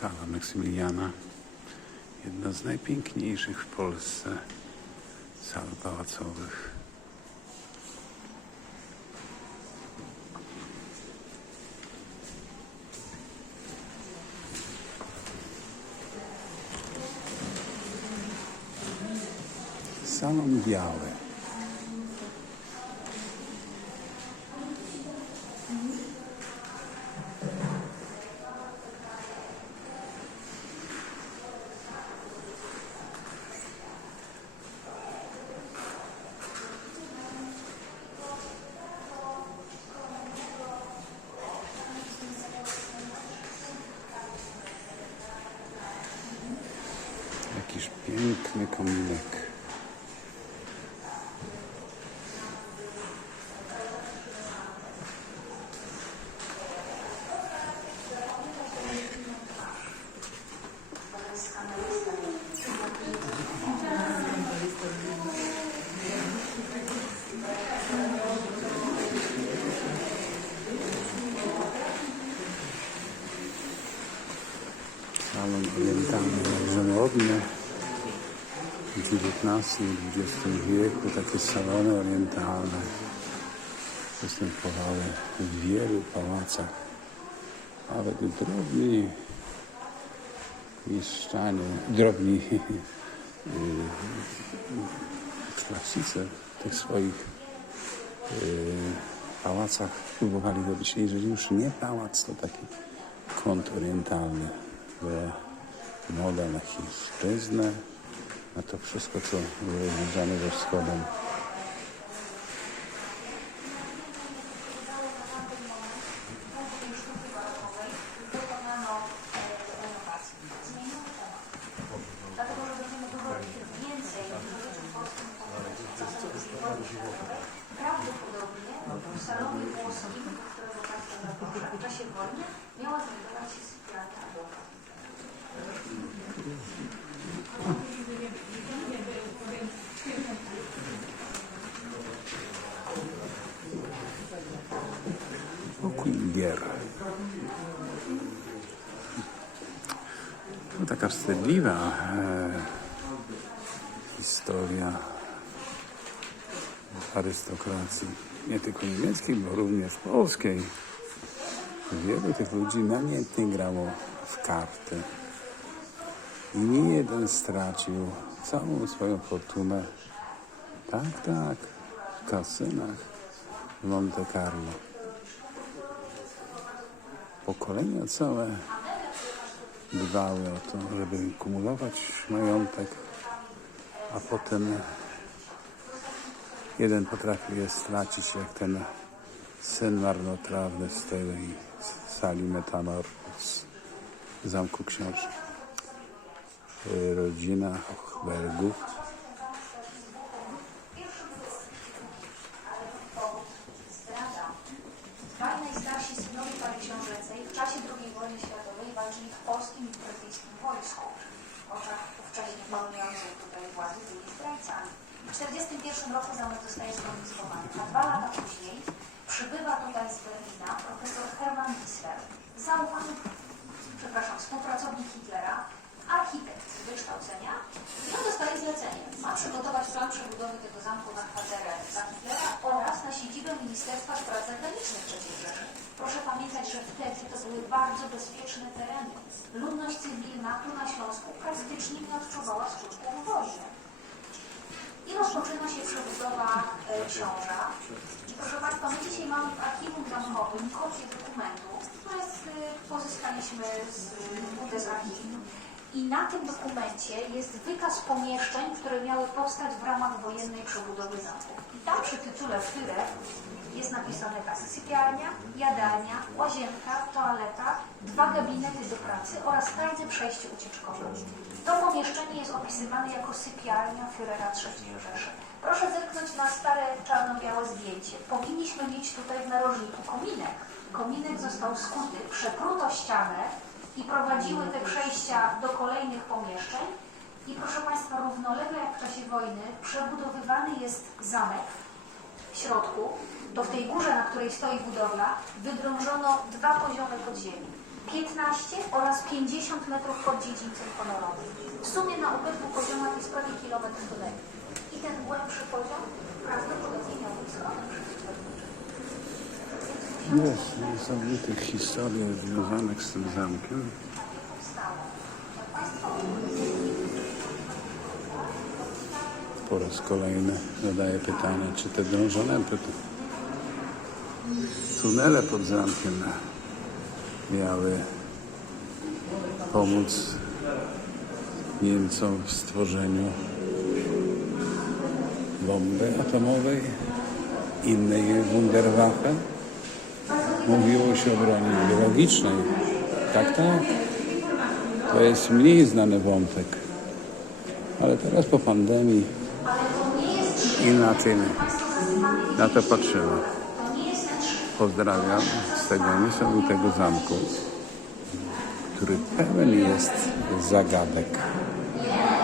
Sala Maksymiliana. Jedna z najpiękniejszych w Polsce sal pałacowych. Salon biały. Piękny kominek. Salon orientalny, różnorodny. XIX i XX wieku takie salony orientalne występowały w wielu pałacach. Nawet drobni mieszczanie, drobni y, szlachcice w tych swoich y, pałacach próbowali robić, jeżeli już nie pałac, to taki kąt orientalny, moda na chińszczyznę, na to wszystko, co związane ze wschodem. Prawdopodobnie w salonie włoskim, do którego Państwa zaproszę, w czasie wojny miała znajdować się sypialnia adwokat. Gier. To taka wstydliwa e, historia arystokracji, nie tylko niemieckiej, bo również polskiej. Wielu tych ludzi namiętnie grało w karty. I nie jeden stracił całą swoją fortunę. Tak, tak, w kasynach w Monte Carlo. Pokolenia całe dbały o to, żeby kumulować majątek, a potem jeden potrafił je stracić, jak ten syn marnotrawny z tej sali Metamorfos w Zamku Książ. Y, Rodzina Hochbergów W 1941 roku zamek zostaje skonfiskowany, a dwa lata później przybywa tutaj z Berlina profesor Hermann Wissler, zaufany, przepraszam, współpracownik Hitlera, architekt z wykształcenia i on dostaje zlecenie. Ma przygotować plan przebudowy tego zamku na kwaterę za Hitlera oraz na siedzibę Ministerstwa Spraw Zagranicznych III Rzeszy. Proszę pamiętać, że wtedy to były bardzo bezpieczne tereny. Ludność cywilna tu na Śląsku praktycznie nie odczuwała skutków wojny. I rozpoczyna się przebudowa e, książa. I proszę Państwa, my dzisiaj mamy w archiwum zamkowym kopię dokumentu, które e, pozyskaliśmy z e, z archiwum. I na tym dokumencie jest wykaz pomieszczeń, które miały powstać w ramach wojennej przebudowy zamku. I tam przy tytule Führer jest napisane tak, sypialnia, jadalnia, łazienka, toaleta, dwa gabinety do pracy oraz tajne przejście ucieczkowe. To pomieszczenie jest opisywane jako sypialnia Führera III Rzeszy. Proszę zerknąć na stare czarno-białe zdjęcie. Powinniśmy mieć tutaj w narożniku kominek. Kominek został skuty, przepruto ścianę i prowadziły te przejścia do kolejnych pomieszczeń. I proszę Państwa, równolegle jak w czasie wojny przebudowywany jest zamek w środku, to w tej górze, na której stoi budowla, wydrążono dwa poziomy podziemi. 15 oraz 50 metrów pod dziedzińcem honorowym. W sumie na obydwu poziomach jest prawie kilometr tuneli. I ten głębszy poziom prawdopodobnie miał być schronem przeciwlotniczym. Jest niesamowitych historii związanych z tym zamkiem. Po raz kolejny zadaję pytanie, czy te drążone tunele pod zamkiem miały pomóc Niemcom w stworzeniu bomby atomowej, innej Wunderwaffe. Mówiło się o broni biologicznej. Tak, tak. To jest mniej znany wątek. Ale teraz po pandemii inaczej na to patrzymy. Pozdrawiam z tego niesamowitego zamku, który pełen jest zagadek.